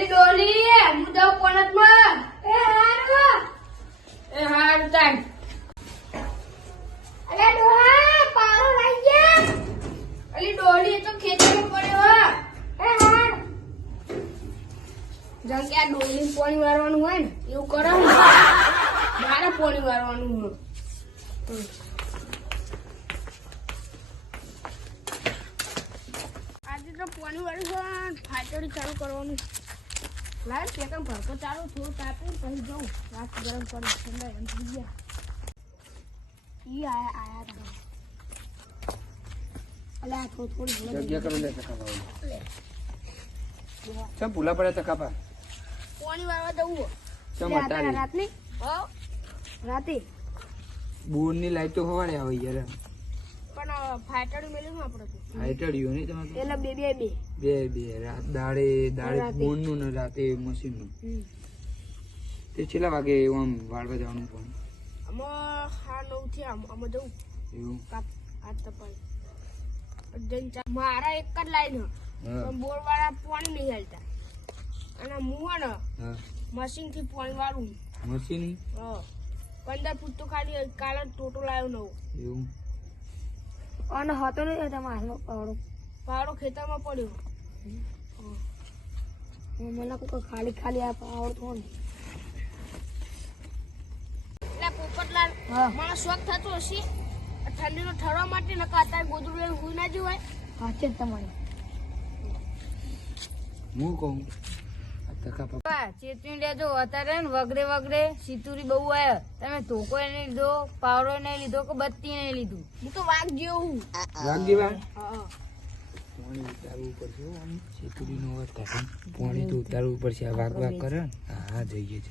અલી ડોલી હું જાઉં કોણતમાં. એ હારું તાન. અલે ડોહા પારો લઈ ગયા. અલી ડોલી એ તો ખેતરમાં પડ્યો હે. એ હાર જંગ કે ડોલી પાણી વારવાનું હોય ને એવું કરો ને મારે પાણી વારવાનું હોય. આજે તો પાણી વાળું છે ફાટડી ચાલુ કરવાનું. લાવ કેકમ ભરકો ચાલુ થોડું તાપી પછી જાઉં રાત ગરમ કરી ઠંડા એમ થઈ ગયા. ઈ આયા તા અલા થોડી જગ્યા કરો લે તકાપા ચમ ભૂલા પડે તકાપા પાણી વાળવા જવું ચમ અટારી રાતની રાતે બોર ની લાઈટ તો હવાડે આવે યાર પણ ફાટડી મેલ્યું ને આપણે હાઈટડ્યું નહીં તમારે એટલે બે બે રાત દાડે બોર નું ને રાતે મશીન નું તે છેલ્લા વાગે આમ વાળવા જવાનું પણ આમાં 9 થી આમાં જવું એવું કાપ આ તપાઈ મારા એક જ લાઈન પણ બોર વાળા પાણી નહીં હાલતા અને હું ને મશીન થી પાણી વાળું મશીન 15 ફૂટ તો ખાલી કાલે ટોટો લાવ્યો નવો એવું અને હતો ને તમારો પાવડો ખેતરમાં પડ્યો મને કોઈ ખાલી આ પાવડો થો ને એટલે પોપટલાલ મને શોખ થતો હશે ઠંડીનો ઠરવા માટે નકા અત્યારે ગોદડું લઈને હુઈ ના જવાય. હા છે તમારે હું કહું તકાપા ચેતવી લેજો અત્યારે વગડે સિતુરી બહુ આવ્યા તમે ધોકો નહીં લીધો પાવડો નહીં લીધો કે બત્તી નહીં લીધું. હું તો વાઘ જેવો હું પાણી ઉતારવું પડશે સિતુરી નો પાણી તો ઉતારવું પડશે આ વાગ કરે હા જઈએ છે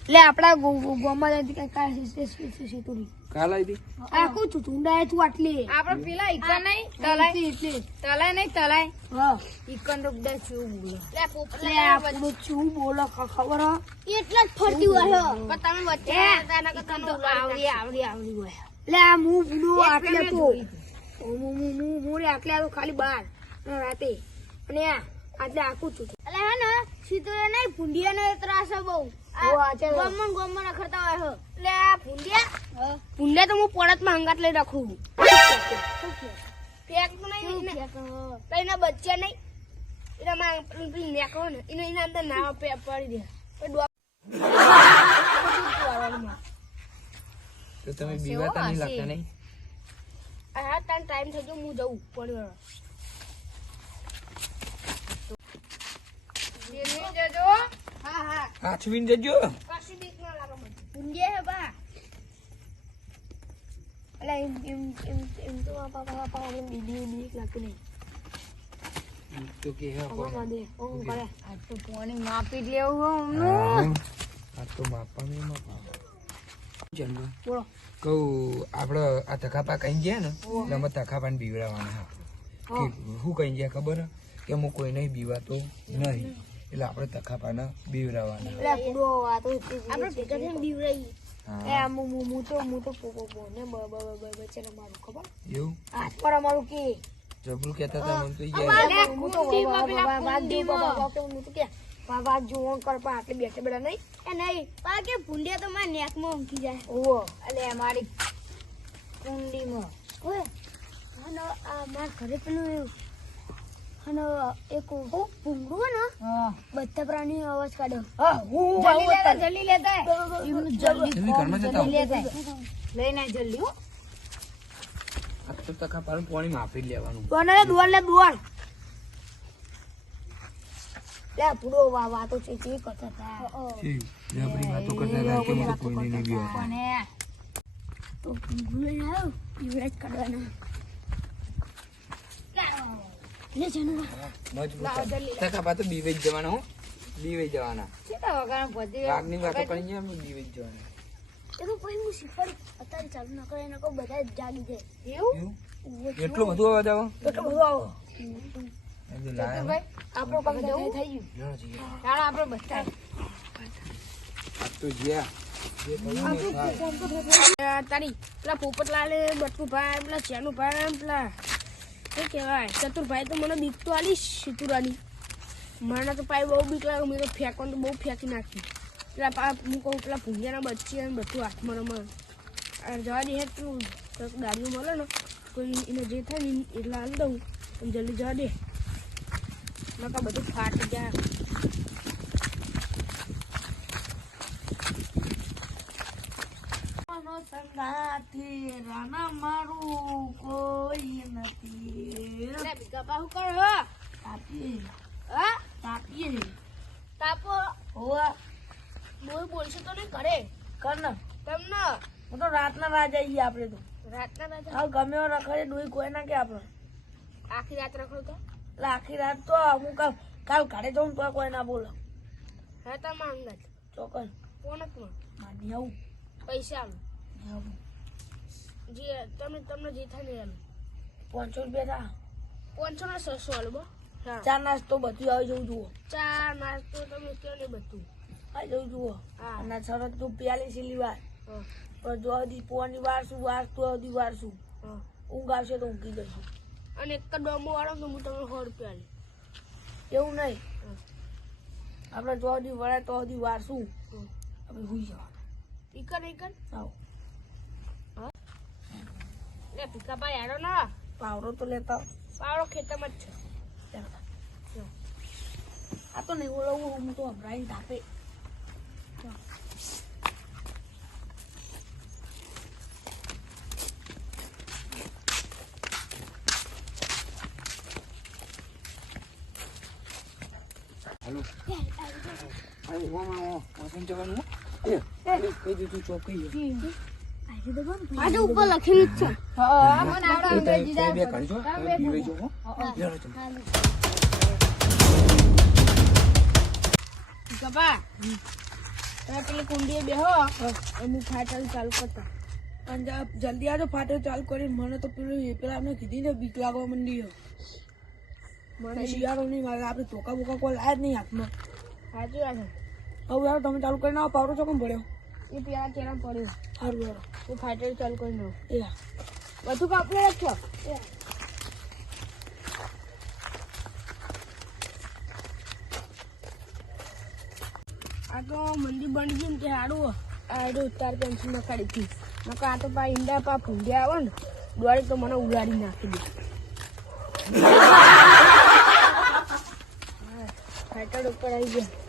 એટલે આપડા ગોમાં સિતુરી કાલ આવી આખું ચૂંડાય તું આટલી આપડે પેલા ઈકન નહીં તલાય નહીં તલાય ઈકન તો બધા શું બોલો આપણું શું બોલો ખબર એટલે જ ફરતી હોય પણ તમે વચ્ચે આવડી હોય એટલે આ હું ભૂલો આટલે તો હું આટલે આવ્યો ખાલી 12 રાતે અને આટલે આખું છું એટલે હે ને સીધો નહીં ભૂંડિયા ને ત્રાસ બહુ ગમન રખડતા હોય એટલે આ ભૂંડિયા તો હું પડતમાં હંગાત લઈ રાખું ફેંકતું નહીં એના બચ્ચા નહીં એના નેકો ને એના અંદર નાવા પડી દે તો તમે બીવાતા નહીં લાગતા નહીં હા તાર ટાઈમ થઈ ગયો હું જઉં પડ્યો હાચવીને જજો કશી બીક ના લાગે મને ભૂંડિયા હે બા એટલે એમ તો પાપા બીક લાગતું નહીં તો કે હે દે કરે આ તો પાણી માપી જ લેવું આ તો માપવાનું ચાલો બોલો કહું આપડે આ તકાપા કઈ ગયા ને એટલે અમે તકાપાને બીવડાવવાના શું કઈ ગયા ખબર કે હું કોઈ નહીં બીવાતો નહીં એટલે આપણે તકાપાને બીવડાવવાના આપણે ભેગા થઈને બીવરાઈ હું તો પોપો ને બચેલા મારું ખબર એવું હાથ પર અમારું કે જબરું કેતા હતા મને તો વાઘ જોવો કર પણ આટલે બેઠે બેઠા નહીં એ નહીં પા કે ભૂંડિયા તો મારા નેકમાં ઊંઘી જાય ઓહો એટલે અમારી કુંડીમાં ઓય અને આ મારા ઘરે પેલું અને એક ભૂંગળું હોય ને બધા પ્રાણી અવાજ કાઢ્યો જલ્દી લેતા તમે ઘરમાં જતા હો લઈને જલ્દી હો આ તો તકાપાનું પાણી માપી લેવાનું દોડ લે પૂરો વાતો છે જે કરતા હતા આપણી વાતો કરતા હતા કે મને કોઈને નહીં બીવા પણ તો ભૂંગળું લઈને આવ્યો પીવડા જ કાઢવાના લે જાનું તકાપા તો બીવે જ જવાના હો બીવે જવાના કેટલા વગાડે બધી વાઘની વાતો કરી ગયા બીવે જ જવાના એ તો પછી હું શીખવાડી અત્યારે ચાલુ ના કરે એને કહું બધા જ જાગી જાય એવું એટલું બધું અવાજ આવે એટલું બધું આવો આપણો કામ થઈ ગયું ચાલો આપણે બધા તો જ્યાં તારી પેલા પોપટલાલે બટકુભાઈ પેલા ચેનુભાઈ પેલા શું કહેવાય ચતુરભાઈ તો મને બીક તો આલી સિતુરાની મને તો પાઈ બહુ બીક લાગે મેં તો ફેંકવાનું તો બહુ ફેંકી નાખી પેલા હું કહું પેલા ભૂંડિયાના બચ્ચી અને બધું હાથમાં રમે જવા દે તું ગાડીઓ મળે ને તો એને જે થાય ને એટલા હાલ દઉં અને જલ્દી જવા દે નકા બધું ફાટી જાય રાના મારું કોઈ નથી બાહુ કરો હો તાપીએ હા તાપીએ તાપો હોવા બોલ બોલશે તો નહીં કરે કર ને તમને હું તો રાતના રાજા આવીએ આપણે તો રાતના રાજા હા ગમે એવો રખડે ડોઈ કોઈ ના કે આપણે આખી રાત રખડો તો એટલે આખી રાત તો હું કાલ ઘરે જાઉં તો કોઈ ના બોલો હા તા માંગત ચોકન કોણ હતું માની આવું પૈસા આલો જે તમને જે થાય ને આલો 500 રૂપિયા 500 ના 600 આલો બો હા ચા નાસ્તો બધું આવી જવું જુઓ ચા નાસ્તો તમે કયો ને બધું આવી જવું જુઓ હા. અને શરત તું પ્યાલી સીલી વાર હા પણ જો હજી પોની વાર શું હજી વાર શું હા ઊંઘ આવશે તો ઊંઘી જશું અને એક ડોમો વાળો તો હું તમને 100 રૂપિયા આલી એવું નહીં આપણે જો હજી વળે તો હજી વાર શું આપણે હુઈ જવાનું ઈકન આવો લે પીકા ભાઈ આડો ના પાવડો તો લેતા પાવડો ખેતરમાં જ છે આ તો નહીં ઓળવું હું તો હમણાં તાપે હાલો અરે વાસણ જવાનું કહી દીધું ચોકઈ આજે ઉપર લખેલું જ છે હા મને આવડે બે કરજો પીવડી જો હો લેડો ચલો ગપા તમે પેલી કુંડીએ બેહો અને ફાટલ ચાલુ કરતા અને જલ્દી આજો ફાટો ચાલુ કરી મને તો પેલા આપણે કીધી ને બીક લાગવા માંડી મને શિયાળો નહીં મારે આપણે ધોકા બોકા કોઈ લાયા જ નહીં હાથમાં સાચી વાત છે હવે યાર તમે ચાલુ કરીને આવો પાવડો ચોકમ પડ્યો એ પેલા ચેરા પડ્યો સારું યાર હું ફાટલ ચાલુ કરી દઉં એ બધું કાપડે રાખો આ તો મંદી બની ગઈ ને કે હાડું આડું તાર પેન્સિલ માં કાઢી હતી નકા આ તો પા ઈંડા પા ભૂંડ્યા આવે ને દોડી તો મને ઉગાડી નાખી દે ફાટલ ઉપર આવી ગયા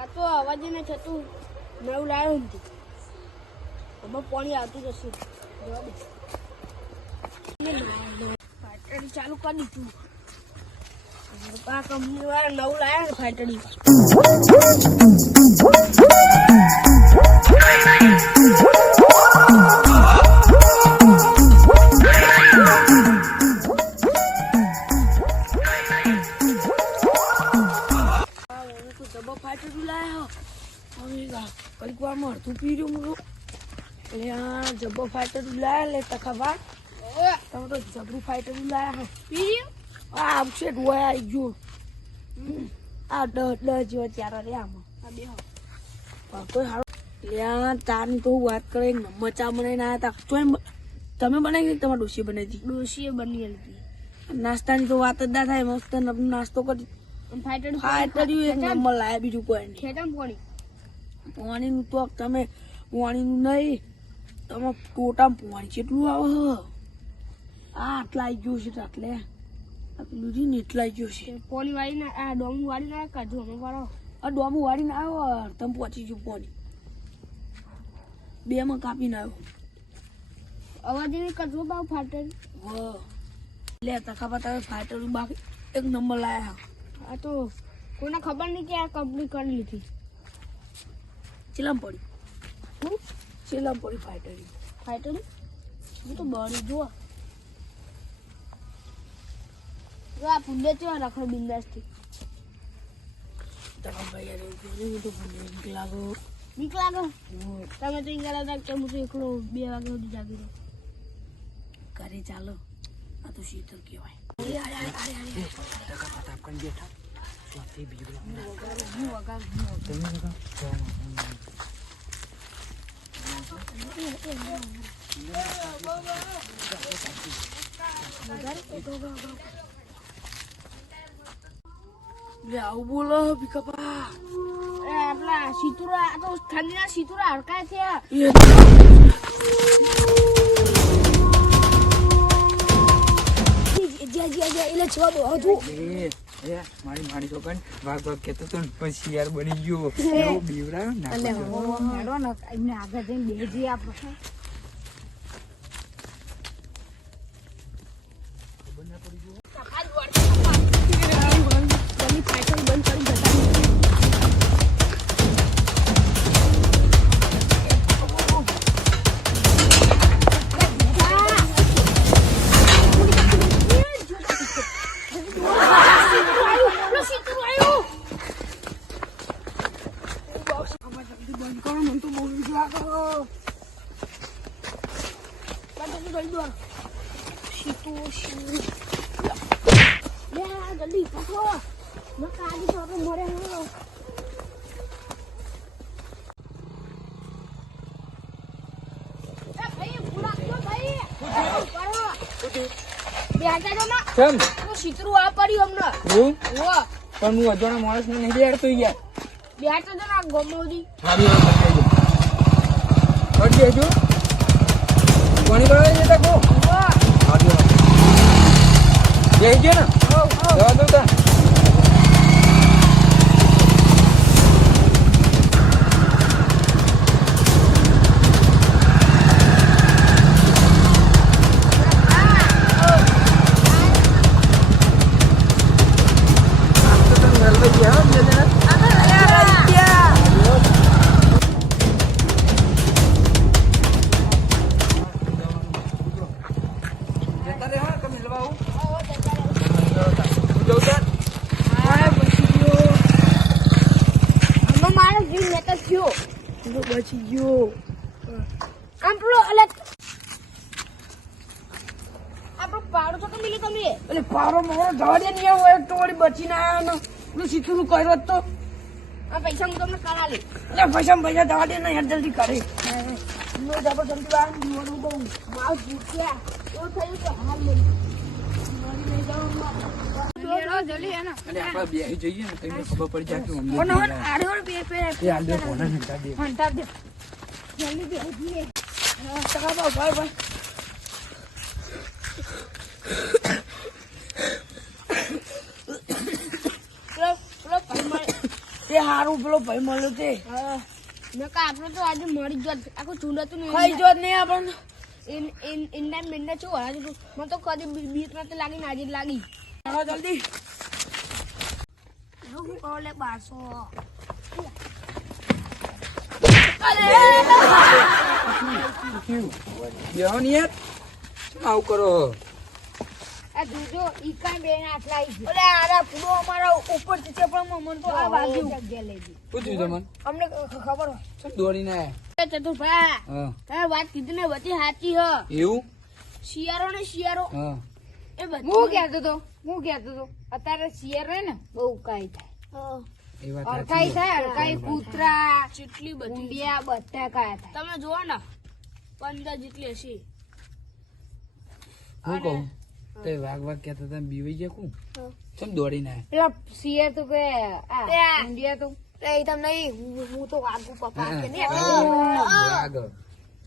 આ તો અવાજ ને છતું નવું લાવ્યો નથી એમાં પાણી આવતું જશે જવા દે ફાટડી ચાલુ કરી દીધું આ કંપની વાળા નવું લાવ્યા ને ફાટડી જબ્બો ફાટેલું લાયા કઈક વારમાં અડધું પી રહ્યું મોટું એટલે આ જબ્બો ફાટેલું લાયા લે તખાબા તમે તો જબરું ફાટેલું લાયા હો પી રહ્યું આ આવશે ડોયા આવી ગયો આ દસ જેવા ચારા રે આમાં આ બે કોઈ હારો લ્યા તારની તો વાત કરે નંબર ચા બનાવીને આવ્યા હતા તમે બનાવી તમારા ડોશી બનાવી હતી ડોશીએ બની હતી નાસ્તાની તો વાત જ ના થાય મસ્ત નાસ્તો કરી ફાટડી ફાટેલું એક નંબર લાયા બીજું કોઈ નહીં ખેતમ પાણી પાણીનું તો તમે પાણીનું નહીં તમે ટોટામાં પાણી કેટલું આવે હ આ આટલા આવી ગયું છે આટલે આ પેલું છે ને એટલા આવી ગયું છે પાણી વાળીને આ ડોમું વાળીને કાઢો અમે વાળો આ ડોમું વાળીને આવ્યો તમે પહોંચી ગયું પાણી બેમાં કાપીને આવ્યો અવાજ એવી કચરો ભાવ ફાટેલ હ લે તખાપા તમે ફાટેલું બાકી એક નંબર લાયા આ તો કોઈને ખબર નહીં કે આ કંપની કરી લીધી ચીલામ પડી હું ચીલામ પડી ફાટેલી ફાટેલી હું તો બળી જો આ પુંડે ચેવા રાખો બિંદાસથી તખાભાઈ યાર એવું કહ્યું તો બીક લાગો બીક લાગે તમે તો ઈંગલા હતા કે હું તો એકલો 2 વાગે સુધી જાગી રહ્યો ઘરે ચાલો આ તો શીતળ કહેવાય બેઠા સ્વાથી બીજું હું વગાડ તમે લે આવું બોલો ભીખાપા. આપલા સીતુરા આ તો ઠંડીના સીતુરા હડકાય છે. એટલે છોડ હજુ મારી મારી છોકરા ભાગ ભાગ કેતો તો પછી યાર બની ગયો એવો બીવડાયો ના એટલે મેડો ને એમને આગળ જઈને બેજી આપણે જલ્દી પકડો નકા આજી તો આપણે મરે હો. ભાઈ પૂરા કયો ભાઈ કરો બે હાજર માં કેમ તો સીતરું આ પડ્યું અમને હું ઓ પણ હું અજાણા માણસ ને નહીં બેડતો યાર બે હાજર ના ગમોદી મારી વાત દેજો પાણી ભરાઈ જતા કો હાજી જઈ ગયો ને જવા દો તા બચી ગયો. આપણો અલે આપણો પાડો તો મિલે તમે એટલે પારો મારો જવા દે નહીં હોય તો વળી બચીને આવ્યા ને પેલું સીધું કર્યો તો આ પૈસા હું તમને કરાવી એટલે પૈસા જવા દે ને યાર જલ્દી કરે હું જબરજસ્તી વાર દીવાનું બહુ માવ ભૂખ્યા તો થયું કે હાલ લઈ જલ્દી એના અને આપણે બેહી જઈએ ને તમને ખબર પડી જાય કે અમને કોણ હોન આડોર બે પે એ આંડે કોને હંતા દે ફંટા દે જલ્દી બે દીએ ટકા ભાઈ ભાઈ પેલો ભાઈ એ હારું પેલો ભાઈ મળ્યો તે નકા આપણે તો આજે મરી જ આખું ચૂંડતું નહીં ખાઈ જો નહીં આપણને ઇન્ડિયન મિન્ડા છું હરાજ મને તો કદી બીક નથી લાગી ને આજે જ લાગી ચાલો જલ્દી હું ઓલે 1200 બેહો ને યાર શું આવું કરો આ દૂધો ઈકા બેન આટલા આવી ઓલે આરા પૂરો અમારા ઉપર છે પણ મને તો આ વાગ્યું જગ્યા લઈ ગઈ પૂછ્યું તમને અમને ખબર હોય શું દોડીને આયા ચતુરભા હા તમે વાત કીધી ને બધી સાચી હ એવું શિયાળો ને શિયાળો હા એ બધું હું કહેતો તો અત્યારે શિયાળો હે ને બહુ કાઈ થાય એ વાત અડકાઈ થાય અડકાઈ કૂતરા જેટલી બધી ઊંડિયા બધા કાયા થાય તમે જુઓ ને 15 જેટલી હશે હું કહું તો વાઘ કહેતા હતા બીવી ગયા કું ચમ દોડીને આયા પેલા શિયાળ તો કે આ ઊંડિયા તો એ તમને હું તો વાગુ પપ્પા કે ને વાઘ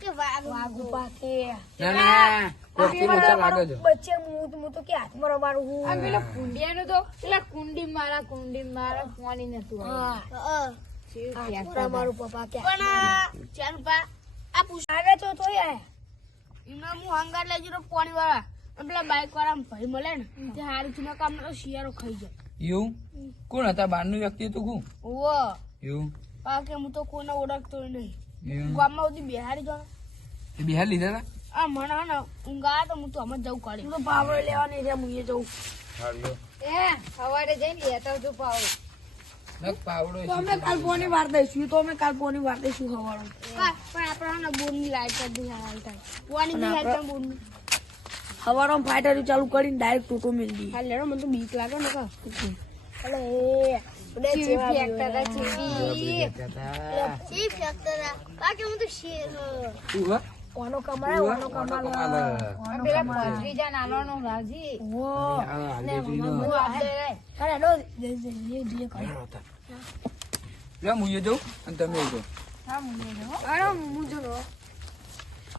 કે વાગુ પાકે ના ના કોકી મોટા વાઘ જ બચ્ચે હું તો કે હાથમાં રમાડું હું આ પેલા કુંડિયાનું તો પેલા કુંડી મારા ફોની નતું રમાડું પપ્પા કે પણ ચારુપા આ પૂછ આવે તો તોય આયા એમના હું હંગાર લઈ જતો પાણી વાળા અને પેલા બાઈક વાળા ભાઈ મળે ને તે હારી થી કામ તો શિયાળો ખાઈ જાય એવું કોણ હતા બહારનું વ્યક્તિ હતું કોણ ઓવો એવું પાકે હું તો કોઈને ઓળખતો નહીં એવું ગામમાં સુધી બિહારી જાઉં એ બિહાર લીધા હતા આ મને હે ને ઊંઘ આવે તો હું તો હમણાં જવું કાઢી હું તો પાવડો લેવાની છે હું એ જઉં એ સવારે જઈને લેતા આવજો પાવ નક પાવડો તો અમે કાલ પોની વાર દઈશું હવારમાં પણ આપણે હે ને બોરની લાઈટ જ હાલ થાય પોની ની લાઈટ પણ બોરની હવારમાં ફાઈટર ચાલુ કરીને ડાયરેક્ટ ટોટો મેળ દી હાલ લેડો મને તો બીક લાગે ને કા અલે ચીવી ફેંકતા હતા, ચીવી ફેંકતા હતા. બાકી હું તો શેર તું હા ઓનો કમાય ઓનો કમાય પેલા ભત્રીજા નાનો રાજી ઓ આ ને લેડીનો. હું આપણે અરે નો જે કરે લે હું એ જાઉં અને તમે એ જાઓ હા હું જો